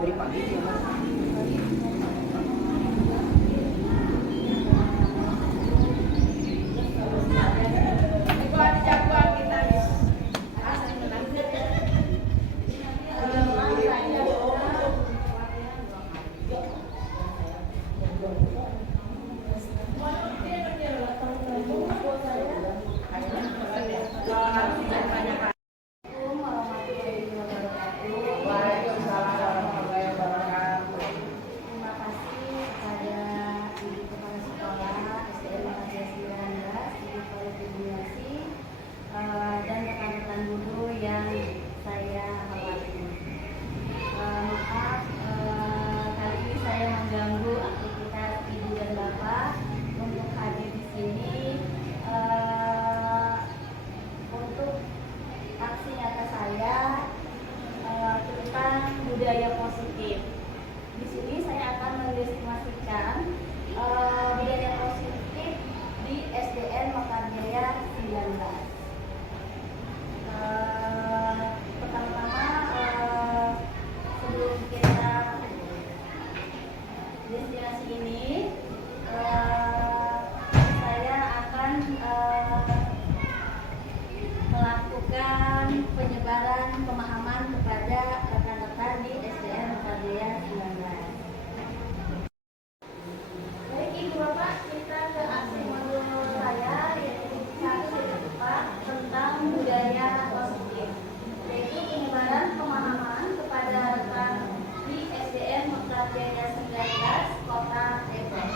Dari pagi ya. Dan rekan-rekan guru yang saya hormati. Maaf, kali ini saya mengganggu aktivitas ibu dan bapak untuk hadir di sini untuk aksi nyata saya tentang budaya positif. Di sini saya akan mendeskripsikan budaya positif di SDN Mekarjaya 19. Pertama-tama sebelum kita destinasi ini, saya akan melakukan penyebaran pemahaman kepada rekan-rekan di SDN Mekarjaya 19. Baik Ibu Bapak, kita ke aksi modul saya, yaitu satu depan tentang budaya positif, yaitu penyebaran pemahaman kepada rekan di SDN Mekarjaya 19 Kota Depok.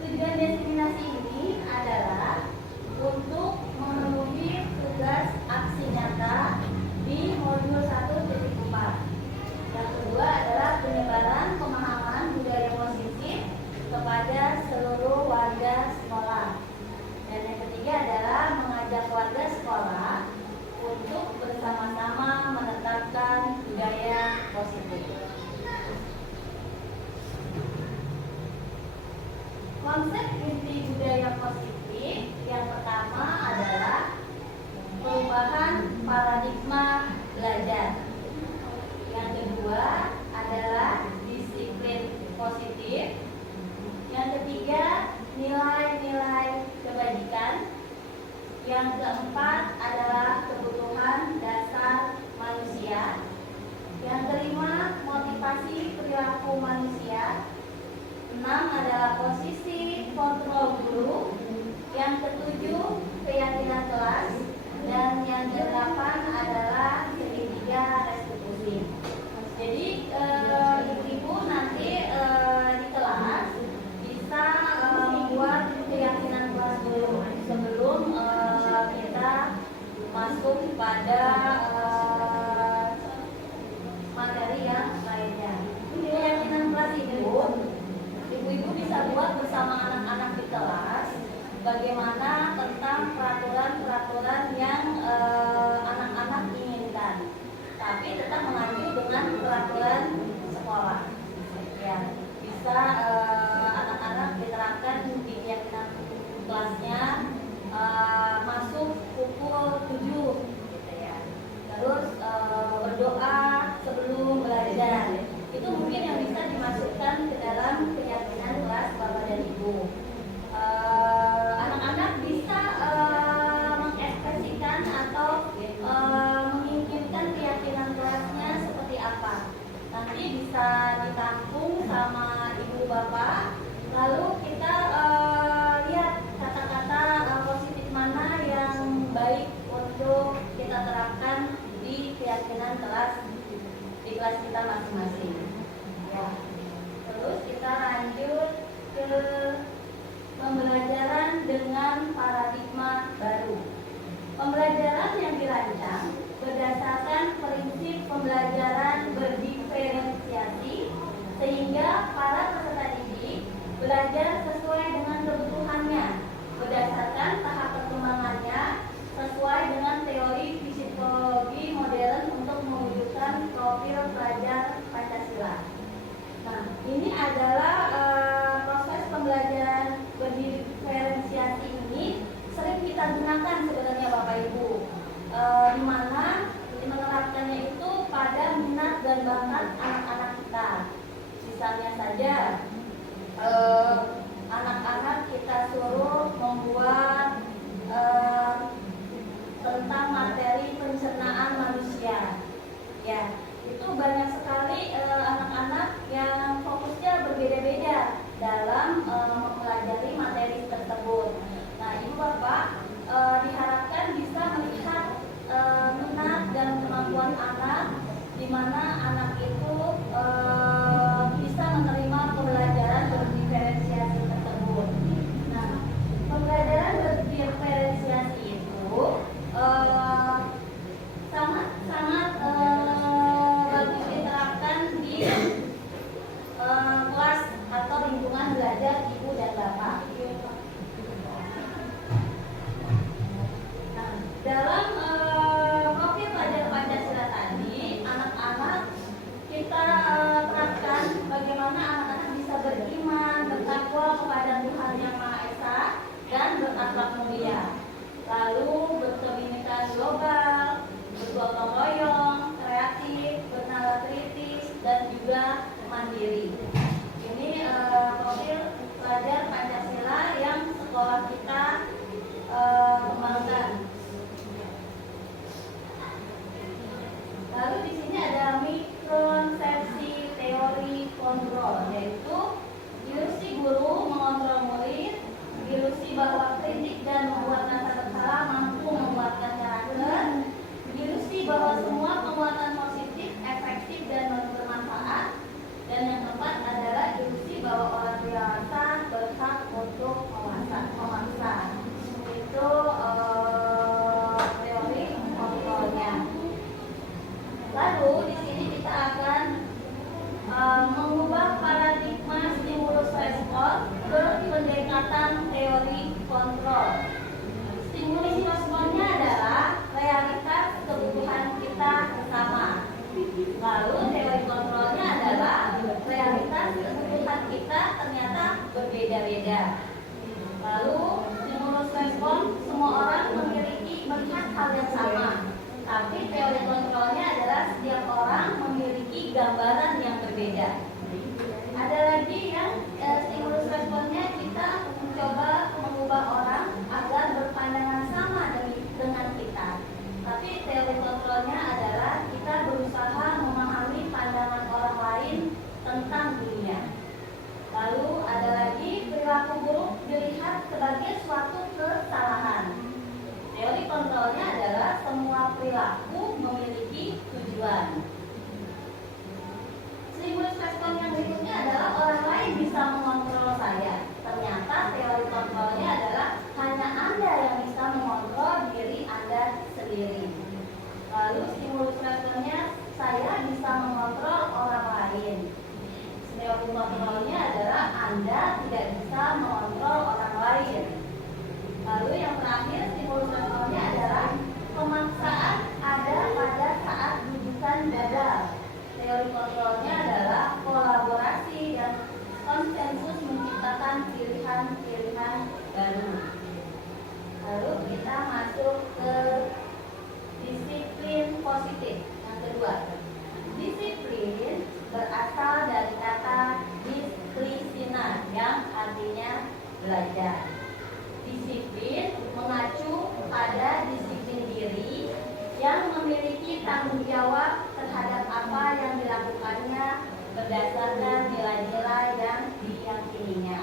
Tujuan destinasi ini adalah untuk memenuhi tugas aksi nyata di modul 1.4. Yang kedua adalah penyebaran pemahaman budaya positif kepada seluruh warga sekolah. Dan yang ketiga adalah mengajak warga sekolah untuk bersama-sama menetapkan budaya positif. Konsep inti budaya positif yang pertama adalah perubahan paradigma belajar. Yang kedua adalah disiplin positif. Yang ketiga, nilai-nilai kebajikan. Yang keempat adalah kebutuhan dasar manusia. Yang kelima, motivasi perilaku manusia. 6 adalah posisi kontrol guru. Yang ketujuh, keyakinan kelas. Dan yang kedelapan adalah segitiga restitusi. Jadi ibu-ibu nanti di kelas bisa membuat keyakinan kelas dulu sebelum kita masuk pada materi yang lainnya. Keyakinan kelas ibu-ibu bisa buat bersama anak-anak di kelas bagaimana tentang peraturan-peraturan yang anak-anak inginkan, tapi tetap mengacu dengan peraturan sekolah. Ya, bisa anak-anak diterapkan di keyakinan kelasnya masuk pukul 7 gitu ya. Terus berdoa sebelum belajar. Itu mungkin yang bisa dimasukkan ke dalam keyakinan kelas Bapak dan Ibu. Anak-anak bisa mengekspresikan atau menginginkan keyakinan kelasnya seperti apa. Nanti bisa ditampung sama ibu bapak, lalu kita lihat kata-kata positif mana yang baik untuk kita terapkan di keyakinan kelas di kelas kita masing-masing. Ya. Terus kita lanjut ke pembelajaran dengan paradigma baru. Pembelajaran yang dirancang berdasarkan prinsip pembelajaran berdiferensiasi sehingga para peserta didik belajar sesuai dengan kebutuhannya berdasarkan tahap perkembangannya sesuai dengan teori psikologi modern untuk mewujudkan profil pelajar Pancasila. Nah, ini adalah proses pembelajaran berdiferensiasi ini sering kita gunakan sebenarnya Bapak Ibu, di mana menerapkannya itu dan bakat anak-anak kita. Misalnya saja, anak-anak kita suruh membuat tentang materi pencernaan manusia. Ya, itu banyak sekali anak-anak yang fokusnya berbeda-beda dalam mempelajari materi tersebut. Nah, Ibu Bapak diharapkan bisa melihat minat dan kemampuan anak, di mana anak itu bisa menerima pembelajaran berdiferensiasi tersebut. Nah, pembelajaran berdiferensiasi itu sangat bagus diterapkan di kelas atau lingkungan belajar ibu dan bapak. Nah, dalam profil pelajar Pancasila tadi, anak-anak kita terapkan bagaimana anak-anak bisa beriman, bertakwa kepada Tuhan Yang Maha Esa, dan berakhlak mulia. Lalu berkebinekaan global, bergotong royong, kreatif, bernalar kritis, dan juga mandiri. Ini profil pelajar Pancasila yang sekolah kita kembangkan. Lalu di sini ada mikrokonsepsi teori kontrol, yaitu ilusi guru mengontrol murid, ilusi bahwa kritik dan membuat rasa bersalah mampu membuatkan karakter, ilusi bahwa semua penguatan positif, efektif, dan bermanfaat, dan yang keempat adalah ilusi bahwa orang dewasa berhak untuk memaksa. Itu teori kontrolnya. Lalu di sini kita akan mengubah paradigma stimulus respon ke pendekatan teori kontrol. Stimulus responnya adalah realitas kebutuhan kita bersama. Lalu teori kontrolnya adalah realitas kebutuhan kita ternyata berbeda-beda. Lalu stimulus respon, semua orang memiliki melihat hal yang sama. Tapi teori kontrolnya adalah setiap orang memiliki gambaran yang berbeda. Ada lagi yang stimulus responnya kita mencoba mengubah orang agar berpandangan sama dengan kita. Tapi teori kontrolnya adalah kita berusaha memahami pandangan orang lain tentang dunia. Lalu ada lagi perilaku buruk dilihat sebagai suatu kesalahan. Teori kontrolnya adalah semua perilaku memiliki tujuan. Stimulus respon yang berikutnya adalah orang lain bisa mengontrol saya. Ternyata teori kontrolnya adalah hanya Anda yang bisa mengontrol diri Anda sendiri. Lalu stimulus responnya saya bisa mengontrol orang lain. Teori kontrolnya adalah Anda tidak bisa mengontrol orang lain. Lalu yang terakhir stimulus responnya adalah pemaksaan ada pada saat rujukan gagal. Teori kontrolnya adalah kolaborasi dan konsensus menciptakan pilihan-pilihan baru. Lalu kita masuk ke disiplin positif yang kedua. Disiplin berasal dari kata disciplina yang artinya belajar. Disiplin mengacu pada disiplin diri yang memiliki tanggung jawab terhadap apa yang dilakukannya berdasarkan nilai-nilai yang diyakininya.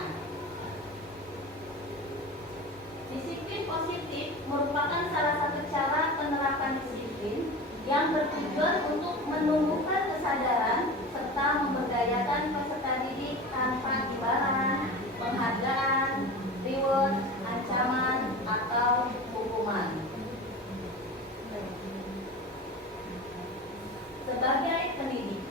Disiplin positif merupakan salah satu cara penerapan disiplin yang bertujuan untuk menumbuhkan kesadaran serta memberdayakan peserta didik tanpa imbalan, penghargaan, reward, ancaman, atau hukuman. Sebagai pendidik,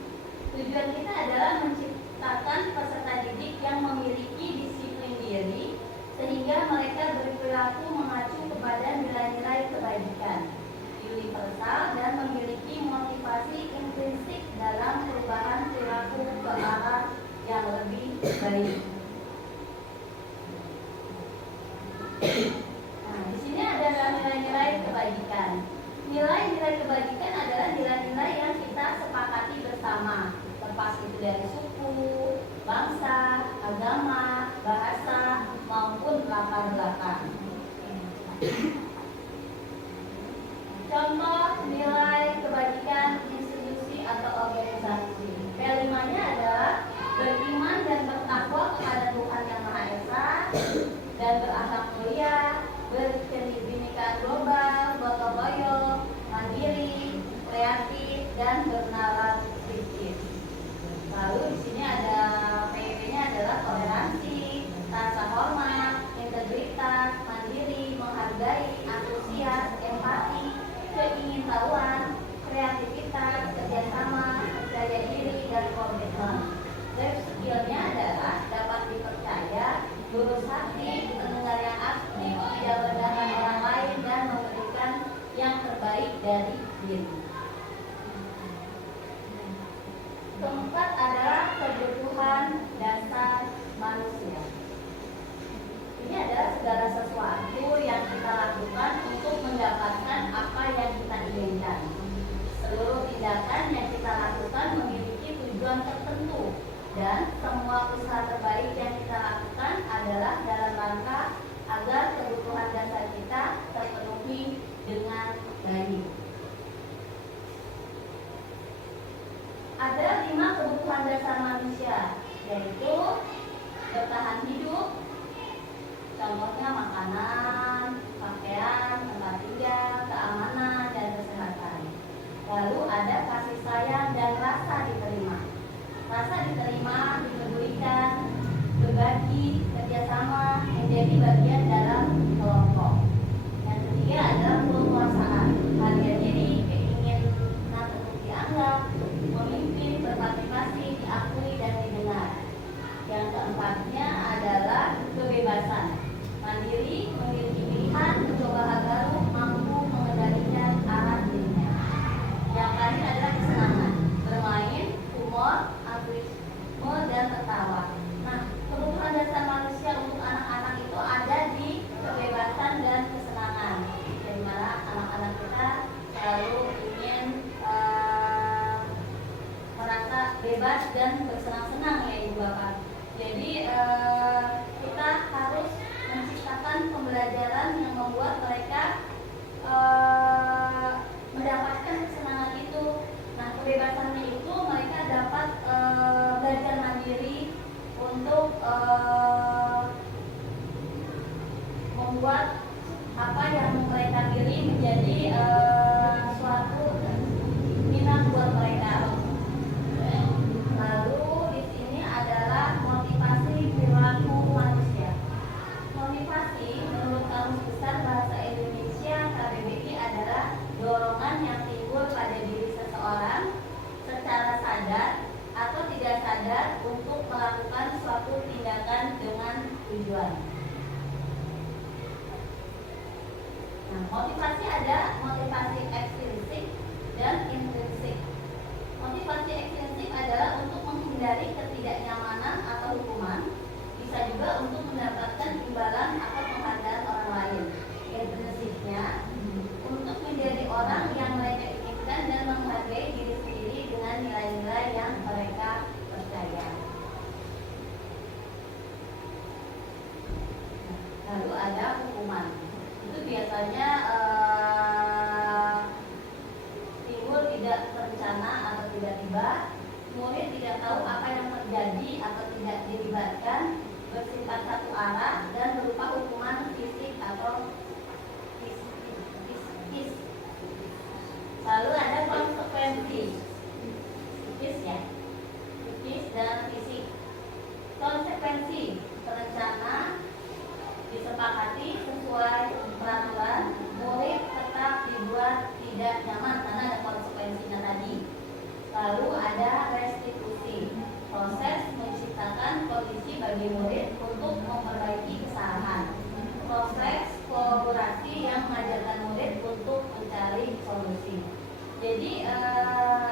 tujuan kita adalah menciptakan peserta didik yang memiliki disiplin diri sehingga mereka berperilaku mengacu kepada nilai-nilai kebaikan universal dan memiliki motivasi intrinsik dalam perubahan perilaku ke arah yang lebih baik. Nah, di sini ada nilai-nilai kebajikan. Nilai-nilai kebajikan adalah nilai-nilai yang kita sepakati bersama kreatif, dan bernalar kritis. Lalu di sini ada PIP-nya adalah toleransi, rasa hormat, integritas, mandiri, menghargai, antusias, empati, keingintahuan, kreativitas, kerjasama, percaya diri, dan komitmen. Life skill-nya adalah dapat dipercaya, lurus hati, pendengar yang aktif, tidak merendahkan orang lain, dan memberikan yang terbaik dari diri. Keempat adalah kebutuhan dasar manusia. Ini adalah segala sesuatu yang kita lakukan untuk mendapatkan apa yang kita inginkan. Seluruh tindakan yang kita lakukan memiliki tujuan tertentu, dan semua usaha terbaik yang kita lakukan adalah dalam rangka agar kebutuhan dasar kita terpenuhi dengan baik. Ada 5 kebutuhan dasar manusia, yaitu bertahan hidup, contohnya makanan, pakaian, tempat tinggal, keamanan, dan kesehatan. Lalu ada kasih sayang dan rasa diterima. Rasa diterima, dipedulikan, berbagi, kerjasama, menjadi bagian dalam kelompok. Yang ketiga adalah penguasaan, harga diri, keinginan untuk dianggap, memimpin, berpartisipasi, diakui, dan didengar. Yang keempatnya adalah kebebasan, mandiri, memiliki pilihan, mencoba hal baru, mampu mengendalikan arah dirinya. Yang terakhir adalah kesenangan, bermain, humor, altruisme, dan tertawa. Nah, kebutuhan dasar manusia untuk anak-anak itu ada di kebebasan dan kesenangan, di mana anak-anak kita selalu ingin merasa bebas dan bersenang-senang, ya Ibu Bapak. Jadi kita harus menciptakan pembelajaran yang membuat mereka mendapatkan kesenangan itu. Nah, kebebasannya itu mereka dapat belajar mandiri untuk membuat apa yang mereka pilih menjadi suatu minat buat mereka. Lalu di sini adalah motivasi perilaku manusia. Motivasi menurut Kamus Besar Bahasa Indonesia KBBI adalah dorongan yang timbul pada diri seseorang secara sadar atau tidak sadar untuk melakukan suatu tindakan dengan tujuan. Nah, motivasi ada motivasi ekstrinsik dan intrinsik. Motivasi ekstrinsik adalah untuk menghindari ketidaknyamanan atau hukuman, bisa juga untuk mendapatkan imbalan atau penghargaan orang lain. Intrinsiknya untuk menjadi orang yang mereka inginkan dan menghargai diri sendiri dengan nilai-nilai yang mereka percaya. Lalu ada hukuman. Itu biasanya timbul tidak terencana atau tiba-tiba. Murid tidak tahu apa yang terjadi atau tidak dilibatkan, bersifat satu arah dan berupa hukuman fisik atau psikis. Lalu ada konsekuensi psikis, ya, psikis dan fisik. Konsekuensi terencana, disepakati sesuai peraturan, murid tetap dibuat tidak nyaman karena ada konsekuensinya tadi. Lalu ada restitusi, proses menciptakan kondisi bagi murid untuk memperbaiki kesalahan. Proses kolaborasi yang mengajarkan murid untuk mencari solusi. Jadi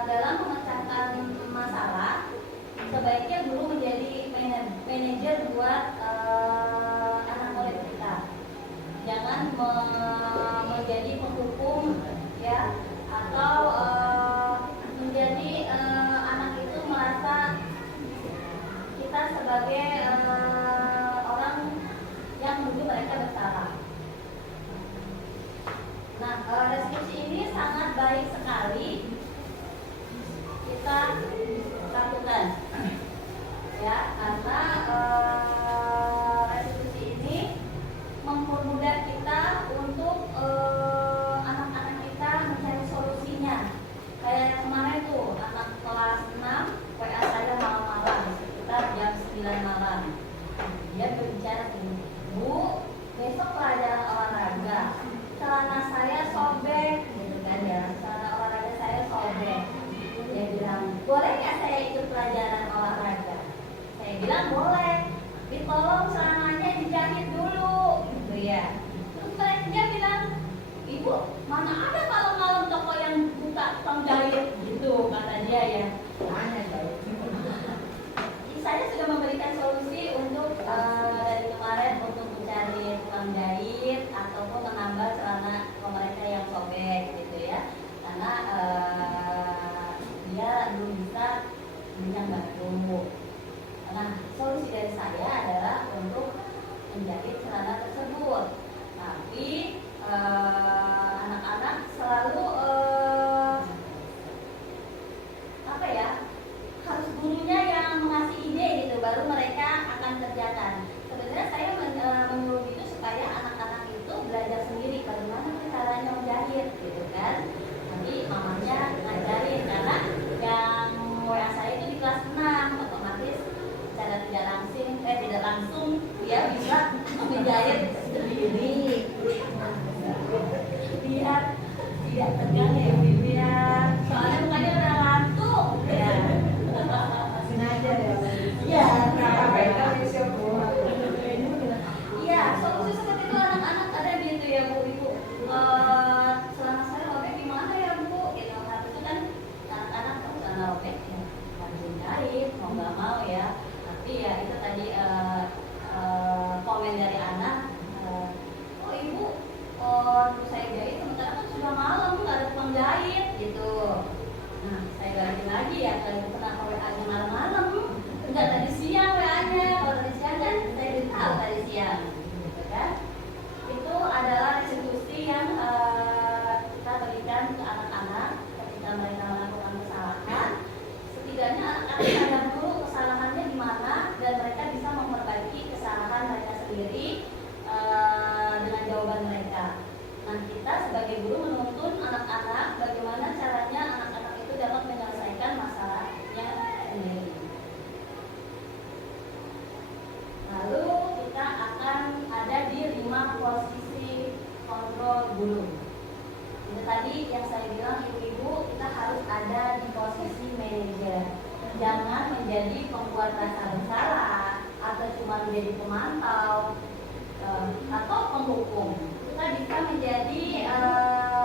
dalam memecahkan masalah, sebaiknya guru menjadi manajer buat anak murid kita. Jangan menjadi penghukum, ya, atau menjadi anak itu merasa kita sebagai orang yang menuduh mereka bersalah. Nah, restitusi ini sangat baik sekali kita lakukan, ya, karena restitusi ini mempermudah kita untuk anak-anak kita mencari solusinya. pelajaran olahraga. Saya bilang boleh, tapi tolong celananya dijahit dulu, gitu ya. Terus dia bilang, ibu mana ada kalau malam toko yang buka tukang jahit, gitu kata dia ya. Saya sudah memberikan solusi untuk dari kemarin untuk mencari tukang jahit ataupun menambah celana mereka yang sobek gitu ya, karena dia belum bisa yang baru. Nah, solusi dari saya adalah untuk menjahit celana tersebut, tapi anak-anak selalu apa ya, harus gurunya yang mengasih ide gitu, baru mereka akan kerjakan. Sebenarnya saya menyuruh itu supaya anak-anak itu belajar sendiri bagaimana caranya menjahit gitu kan. Nanti mamanya ngajarin, karena yang WA saya itu di kelas 6, otomatis secara tidak langsung dia bisa menjahit sendiri. Biar tidak tegang ya, biar soalnya mukanya udah ngantuk ya. Iya, iya, solusi seperti itu anak-anak ada gitu ya Bu, Ibu. Selama saya robek gimana ya Bu? Gitu, harus itu kan anak-anak kan selama robek ya harus jahit, mau nggak mau ya. Tapi ya itu tadi komen dari anak, oh Ibu, saya jahit sementara kan sudah malam, nggak ada tukang jahit gitu. Nah, saya balikin lagi ya, kalau kenapa WA-nya malam-malam? Enggak, tadi siang WA-nya. Kalau tadi siang kan saya udah tahu tadi siang, gitu kan? Itu adalah restitusi yang kita berikan ke anak-anak ketika mereka melakukan kesalahan. Setidaknya anak-anak sadar dulu kesalahannya di mana dan mereka bisa memperbaiki kesalahan mereka sendiri dengan jawaban mereka. Nah, kita sebagai guru menuntun anak-anak bagaimana caranya anak-anak itu dapat menyelesaikan masalahnya sendiri. Lalu kita akan ada di 5 posisi kontrol guru. Itu tadi yang saya bilang, ibu-ibu kita harus ada di posisi manajer. Jangan menjadi pembuat rasa bersalah atau cuma menjadi pemantau atau penghukum. Kita bisa menjadi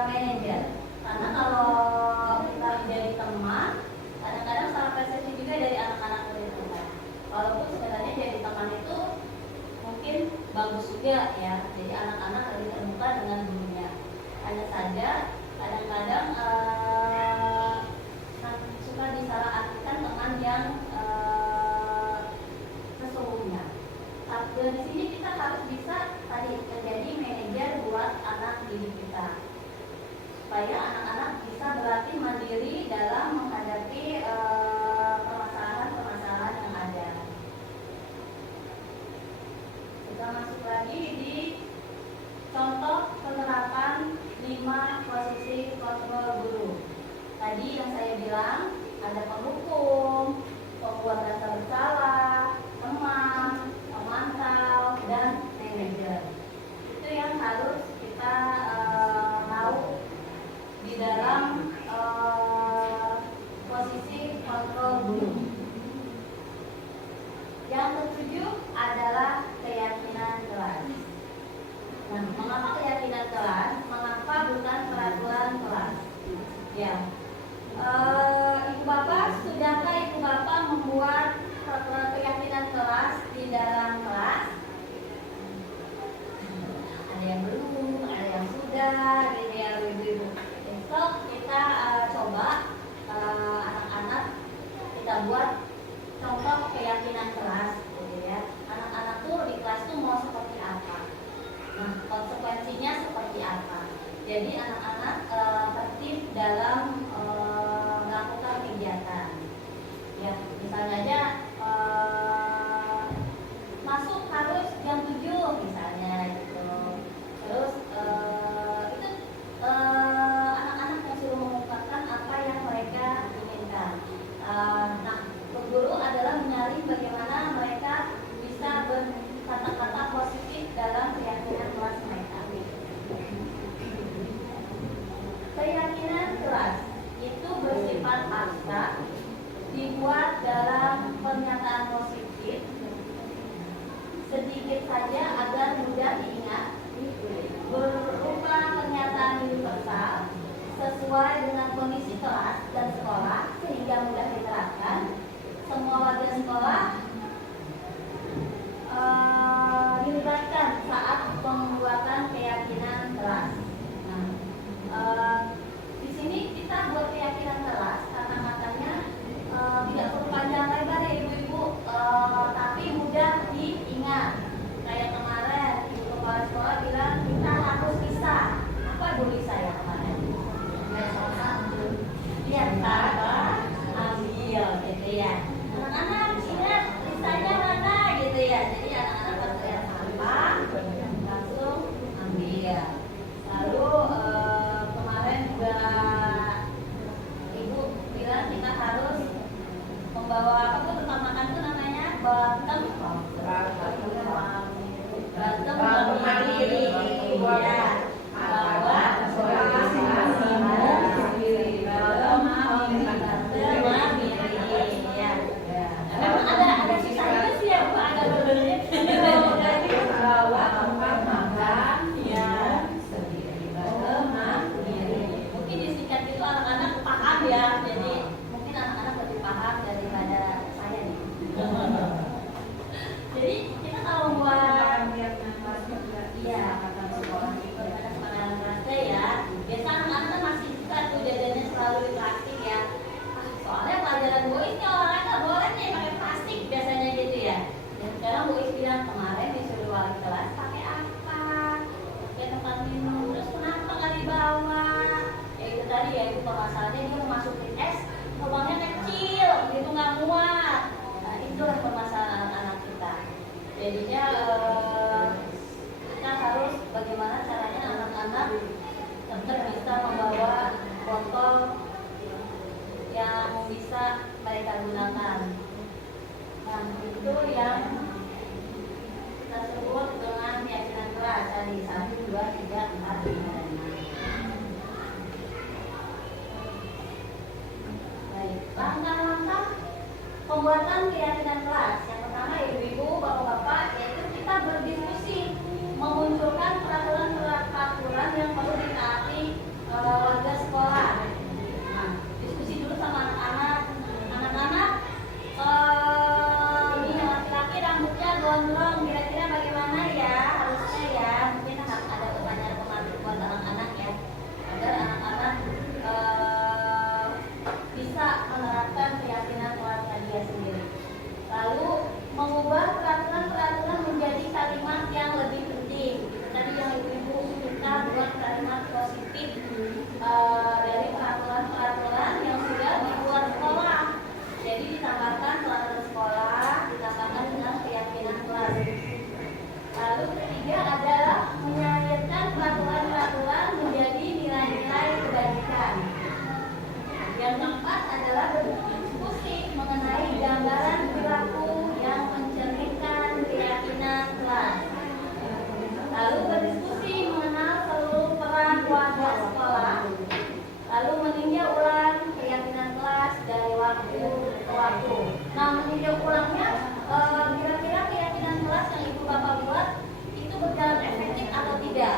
manajer. Karena kalau kita menjadi teman, kadang-kadang salah persepsi juga dari anak-anak itu kan. Walaupun sebenarnya jadi teman itu mungkin bagus juga ya. Jadi anak-anak lebih terbuka dengan gurunya. Hanya saja kadang-kadang suka disalahartikan teman yang sesungguhnya. Dan di sini kita harus bisa tadi menjadi manajer buat anak didik kita, supaya anak-anak bisa berlatih mandiri dalam menghadapi permasalahan-permasalahan yang ada. Kita masuk lagi di contoh penerapan 5 posisi kontrol guru. Tadi yang saya bilang ada penghukum, pembuat rasa bersalah, teman, pemantau, dan manajer. Itu yang harus kita tahu di dalam posisi kontrol guru. Yang ketujuh adalah keyakinan kelas. Nah, mengapa keyakinan kelas? Mengapa bukan peraturan kelas? Ya, Ibu Bapak, sudahkah Ibu Bapak membuat peraturan keyakinan kelas di dalam kelas? Ada yang belum, ada yang sudah, gitu ya Ibu-ibu. Besok kita coba anak-anak kita buat contoh keyakinan kelas, gitu ya. Anak-anak tuh di kelas tuh mau seperti apa? Nah, konsekuensinya seperti apa? Jadi anak-anak tertib dalam melakukan kegiatan. Ya, misalnya aja masuk harus jam 7 misalnya gitu. Terus itu anak-anak yang suruh Tabah, ambil gitu ya. Anak-anak ingat listanya mana gitu ya. Jadi anak-anak pas lihat sampah langsung ambil. Lalu kemarin juga Ibu bilang kita harus membawa apa tuh tempat makan tuh namanya bantem mandiri ya. Bawa memang ada sisanya sih ya Bu, ada bebernya bawa tempat makan ya mungkin disingkat itu anak-anak paham ya, jadi mungkin anak-anak lebih paham daripada saya nih. Jadi kita kalau membuat iya kata sekolah itu ada semangat rasa ya. Biasa anak-anak kan masih suka tuh jajannya selalu di plastik ya. Soalnya pelajaran Bois nih orang nggak boleh nih pakai plastik biasanya gitu ya. Dan sekarang Bois bilang kemarin disuruh wali kelas pakai apa? Pakai tempat minum. Terus kenapa nggak dibawa? Ya itu tadi ya, itu permasalahannya dia mau masukin es, lubangnya kecil, itu nggak muat. Nah itulah permasalahan anak kita. Jadinya kita harus bagaimana caranya anak-anak tetap bisa membawa botol yang bisa mereka gunakan. Nah itu yang kita sebut dengan keyakinan kelas tadi 1, 2, 3, 4, 5, dan 6. Baik, langkah-langkah pembuatan keyakinan kelas. Yang pertama ibu-ibu, bapak-bapak, yaitu kita berdiskusi, memunculkan peraturan-peraturan yang perlu ditaati warga sekolah. Nah, diskusi dulu sama anak-anak. Anak-anak, ini yang laki-laki rambutnya gondrong, kira-kira bagaimana ya? Harusnya ya, mungkin ada pertanyaan buat anak-anak ya, agar anak-anak bisa menerapkan keyakinan kelasnya dia sendiri. Lalu mengubah peraturan-peraturan menjadi kalimat yang lebih penting. Tadi yang ibu-ibu kita buat kalimat positif dari peraturan-peraturan yang sudah dibuat sekolah. Jadi ditambahkan peraturan sekolah, ditambahkan dengan keyakinan kelas. Lalu ketiga adalah menyairkan peraturan-peraturan menjadi nilai-nilai kebaikan. Yang keempat adalah berdiskusi mengenai gambaran perilaku yang mencerminkan keyakinan kelas. Lalu berdiskusi mengenal seluruh peran warga sekolah. Lalu meninjau ulang keyakinan kelas dari waktu ke waktu. Nah, meninjau ulangnya kira-kira keyakinan kelas yang ibu bapak buat itu berjalan efektif atau tidak.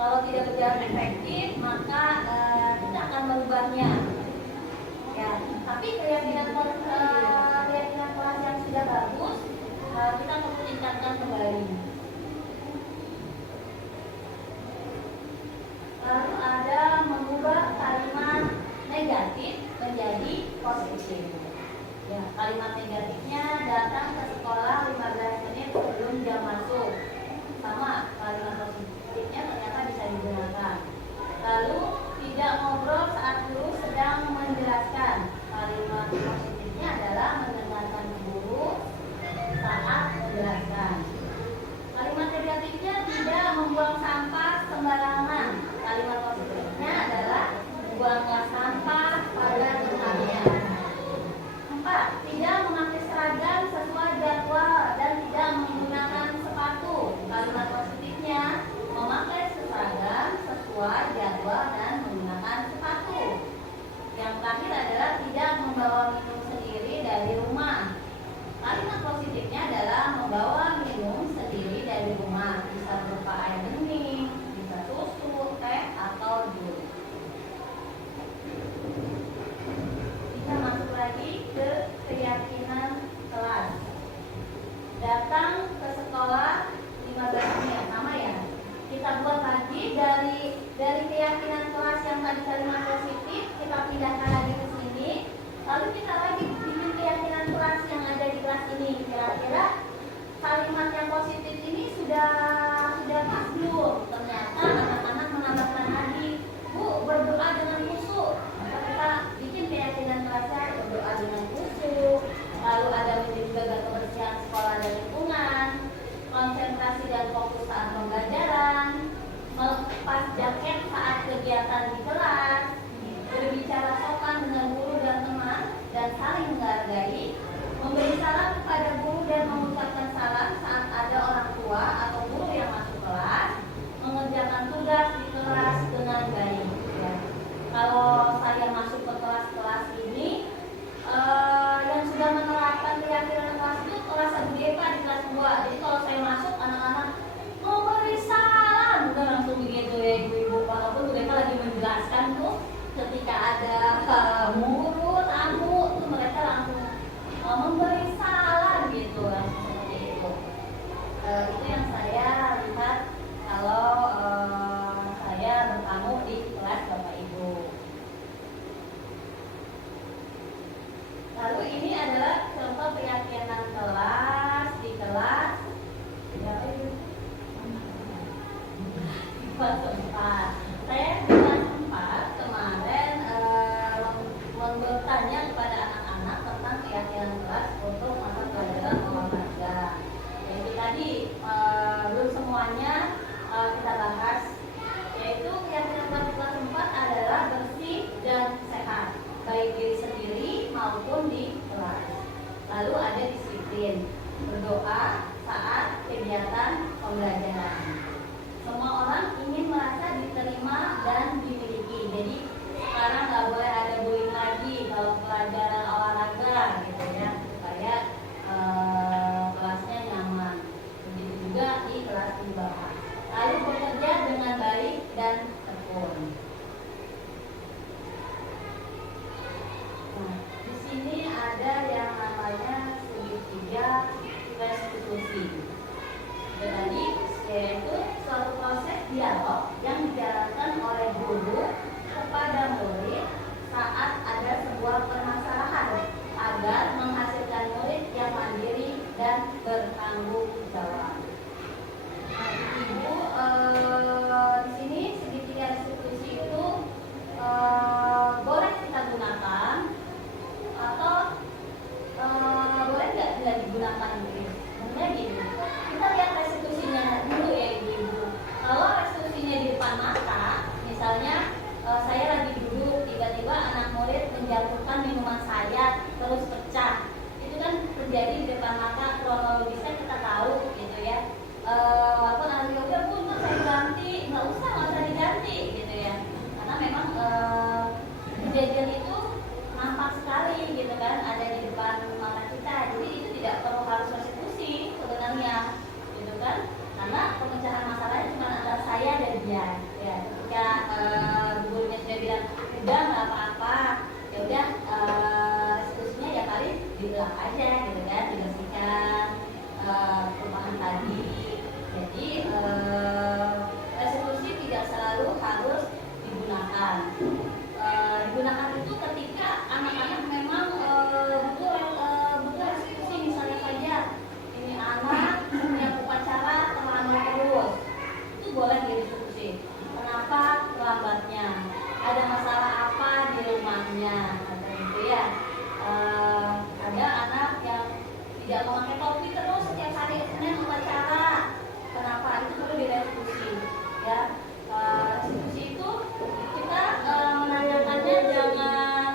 Kalau tidak berjalan efektif, maka kita akan merubahnya. Ya, tapi keyakinan kelas yang sudah bagus kita perlu tingkatkan kembali. Lalu ada mengubah kalimat negatif menjadi positif. Ya, kalimat negatifnya datang ke sekolah 15 menit sebelum jam masuk. Sama, kalimat positifnya ternyata bisa digunakan. Lalu tidak ngobrol saat guru sedang menjelaskan. Kalimat positifnya adalah mendengarkan guru saat menjelaskan. Kalimat negatifnya tidak membuang sampah sembarangan. Kalimat positifnya adalah buanglah sampah pada tempatnya. 4. Tidak memakai seragam sesuai jadwal dan tidak menggunakan sepatu. Kalimat positifnya memakai seragam sesuai jadwal dan menggunakan sepatu. Yang terakhir adalah tidak membawa minum sendiri dari rumah. Kalimat positifnya adalah membawa minum sendiri dari rumah. Bisa berupa air bening, bisa susu, teh, atau jus. Kita masuk lagi ke keyakinan kelas. Datang ke sekolah 15 menit, sama ya. Kita buat lagi dari keyakinan kelas yang tadi kalimat positif, kita pindahkan lagi ke sini. Lalu kita lagi bikin keyakinan kelas yang ada di kelas ini. Kira-kira kalimat yang positif ini sudah pas belum? Ternyata anak-anak menambahkan lagi, Bu, berdoa dengan khusyuk. Kita bikin dan saling menghargai, memberi salam kepada guru dan mengucapkan salam saat ada orang tua atau guru yang masuk kelas, mengerjakan tugas di kelas dengan baik. Ya. Kalau saya masuk ke kelas-kelas ini, yang sudah menerapkan keyakinan kelas itu kelas ABG di kelas 2. Jadi kalau saya masuk, anak-anak memberi salam, udah langsung begitu ya ibu-ibu. Walaupun mereka lagi menjelaskan tuh, ketika ada guru, tamu, tuh mereka langsung memberi salam gitu, langsung seperti itu. Itu yang saya lihat kalau saya bertamu di kelas Bapak Ibu. Lalu ini adalah contoh keyakinan kelas di kelas kelas 4. Saya di kelas 4 kemarin bertanya kepada anak-anak tentang keyakinan kelas untuk mata pelajaran olahraga. Jadi tadi belum semuanya kita bahas, yaitu keyakinan kelas 4 adalah bersih dan sehat, baik diri sendiri maupun di kelas. Lalu ada disiplin, berdoa saat kegiatan pembelajaran. Semua orang ingin merasa diterima dan dimiliki. Jadi sekarang nggak boleh ada bullying lagi kalau pelajaran olahraga gitu ya, supaya kelasnya nyaman. Begitu juga di kelas di bawah. Lalu bekerja dengan baik dan tekun. Nah, di sini ada yang namanya segitiga restitusi. Jadi yaitu suatu proses dialog yang dijalankan oleh guru kepada murid saat ada sebuah permasalahan agar menghasilkan murid yang mandiri dan bertanggung jawab. Nah, Ibu, di sini segitiga restitusi itu boleh kita gunakan atau boleh nggak tidak digunakan gitu? Sebenarnya gini, kita lihat restitusinya dulu ya Ibu. Kalau restitusinya di depan mata, misalnya saya lagi duduk, tiba-tiba anak murid menjatuhkan minuman saya terus pecah, itu kan terjadi di depan mata, kronologisnya kita tahu gitu ya. Walaupun anak udah pun saya ganti, nggak usah diganti gitu ya, karena memang kejadian itu nampak sekali gitu kan, ada di depan mata kita, jadi itu tidak perlu harus restitusi sebenarnya gitu kan, karena pemecahan masalahnya cuma antara saya dan dia ya. Ketika gurunya sudah bilang udah nggak apa-apa, ya udah restitusinya ya kali diulang aja gitu kan, dibersihkan perubahan tadi. Jadi restitusi tidak selalu harus digunakan. Digunakan itu ketika anak-anak memang butuh restitusi. Misalnya saja ini anak punya upacara terlambat terus, itu boleh direstitusi. Kenapa terlambatnya? Ada masalah apa di rumahnya? Atau gitu ya. Ada anak yang tidak memakai topi terus setiap hari Senin upacara. Kenapa? Itu perlu direstitusi. Ya, restitusi itu kita menanyakannya jangan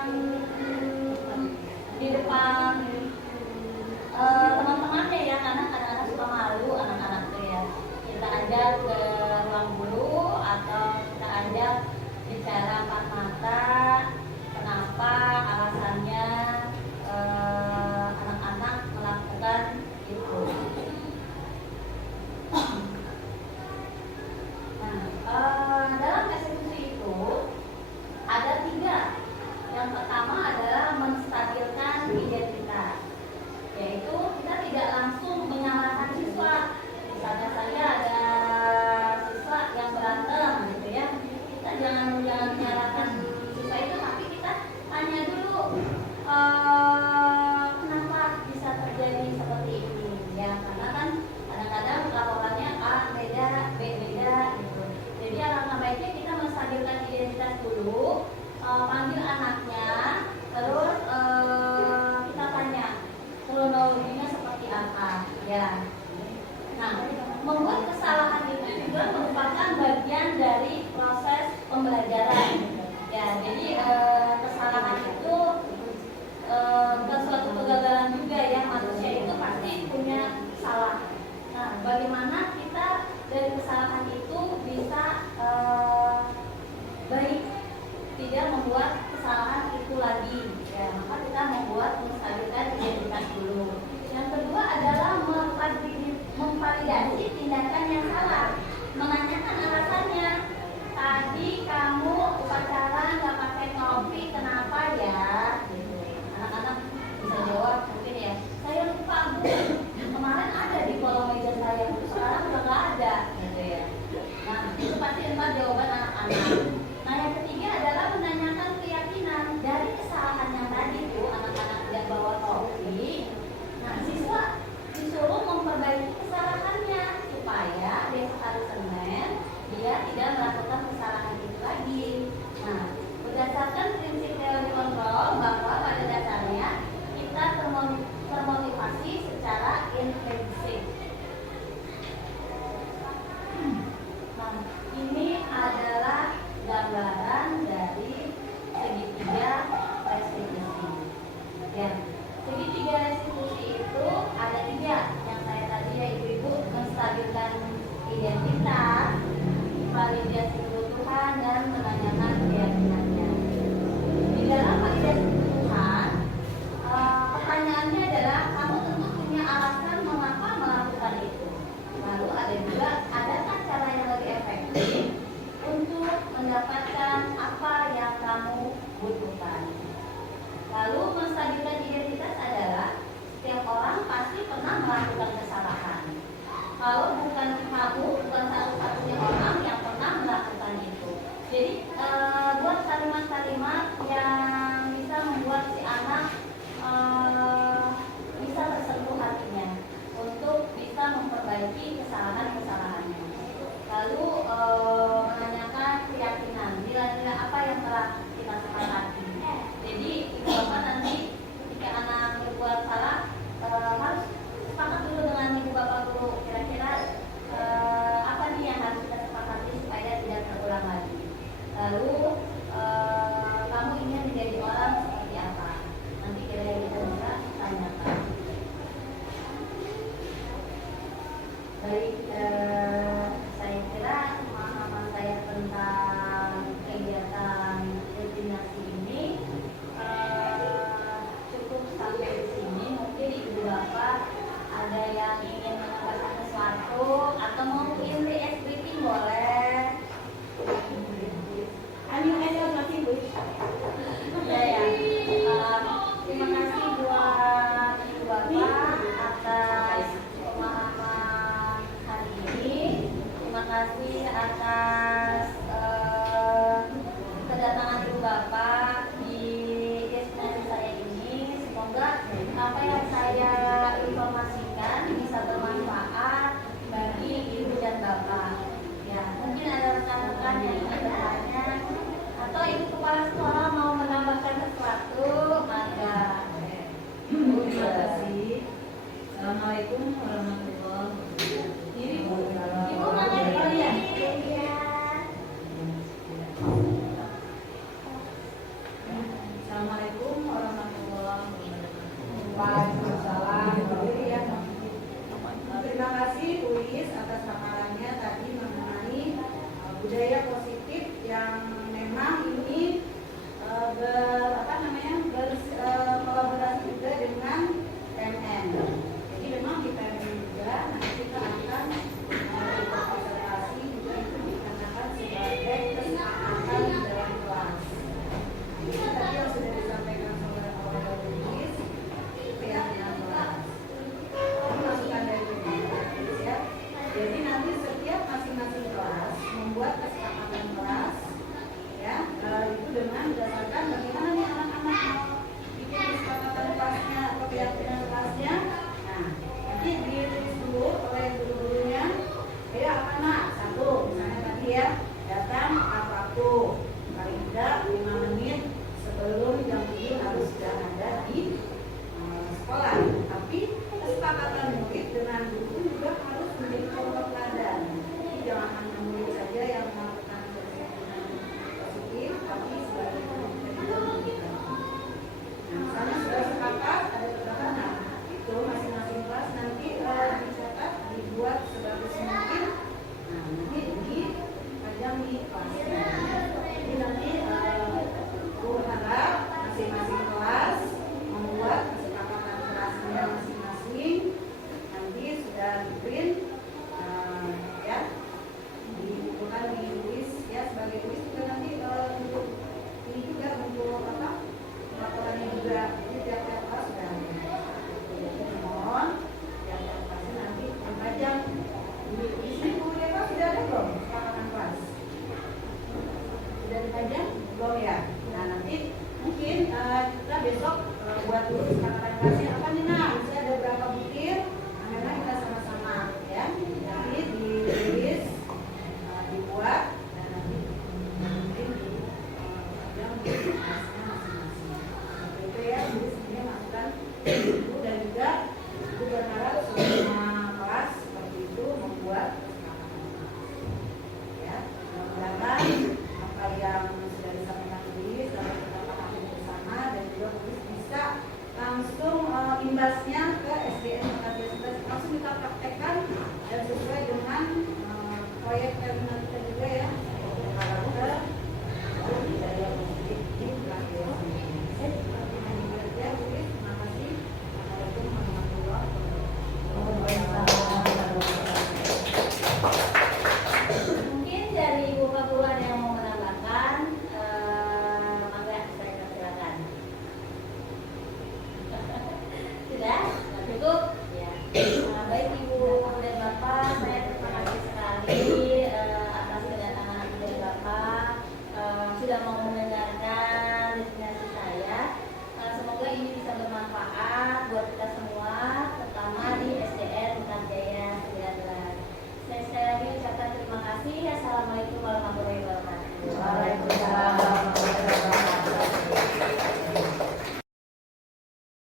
di depan teman-temannya ya, karena kadang-kadang suka malu anak-anak tuh ya. Kita ajak ke ruang guru atau kita ajak bicara empat mata. Kenapa? Alasannya anak-anak melakukan itu. Nah, dalam restitusi itu ada 3. Yang pertama adalah menstabilkan identitas, yaitu kita tidak langsung menyalahkan siswa. Misalnya saja ada siswa yang berantem gitu ya, kita jangan menyalahkan siswa itu, tapi kita tanya dulu kenapa bisa terjadi seperti ini ya, karena kan kadang-kadang laporannya A beda, B beda gitu. Jadi alangkah baiknya kita menstabilkan identitas dulu, panggil anaknya, terus kita tanya kronologinya seperti apa ya. Nah, membuat kesalahan itu juga merupakan bagian dari proses pembelajaran. Terima kasih buat Ibu Bapak atas pemahaman hari ini. Terima kasih atas kedatangan Ibu Bapak di destinasi saya ini. Semoga apa yang saya informasikan bisa bermanfaat bagi Ibu dan Bapak. Ya, mungkin ada rekan-rekan yang ingin bertanya atau Ibu Kepala Sekolah mau menambahkan sesuatu, maka. Terima kasih. Assalamualaikum warahmatullahi wabarakatuh. Ibu mana dulu ya? Assalamualaikum warahmatullahi wabarakatuh. Waalaikumsalam. Terima kasih Uis atas paparannya tadi mengenai budaya positif yang memang ini berkolaborasi juga dengan PMN. Jadi memang di PMN juga nanti kita akan berkonsultasi juga itu dikenakan sebagai kesepakatan di dalam kelas. Ini tadi yang sudah disampaikan oleh Uis itu yang 16. Ini masukan dari PMN ya. Jadi nanti setiap masing-masing kelas membuat kesepakatan kelas ya, itu dengan berdasarkan bagaimana nih anak-anak mau bikin kesepakatan kelasnya atau keyakinan kelasnya. Nah, nanti ditulis dulu oleh guru-gurunya. Ya, anak satu, misalnya tadi ya, datang tepat waktu, paling tidak 5 menit sebelum jam 7 harus sudah ada di sekolah. Tapi kesepakatan murid dengan guru juga harus menjadi contoh teladan. Jadi jangan hanya murid saja yang melakukan kesepakatan positif, tapi sebagai pemimpin juga memberikan. Nah, misalnya sudah sepakat ada kesepakatan, itu masing-masing kelas nanti dicatat, dibuat sebagus mungkin. Nah, nanti dipajang di kelasnya. Jadi nanti guru harap masing-masing kelas membuat kesepakatan kelasnya masing-masing. Nanti sudah di print ya, bukan ditulis ya, sebagai tulis juga nanti untuk ini juga untuk apa laporannya juga. Jadi tiap-tiap kelas sudah ada. Jadi mohon tiap-tiap kelasnya nanti dipajang di sini. Kemudian kelas sudah ada belum kesepakatan kelas? Sudah dipajang belum ya? Nah, nanti mungkin kita besok buat dulu kesepakatan kelasnya apa nih, nah misalnya ada berapa butir. Nah, memang kita sama-sama ya, nanti ditulis, dibuat, dan nanti mungkin dipajang di kelasnya masing-masing. Seperti itu ya. Jadi sebenarnya masukan ibu dan juga ibu berharap semua kelas seperti itu membuat kesepakatan ya. Mudah-mudahan apa yang sudah disampaikan Uis dapat kita pahami bersama dan juga Uis bisa langsung imbasnya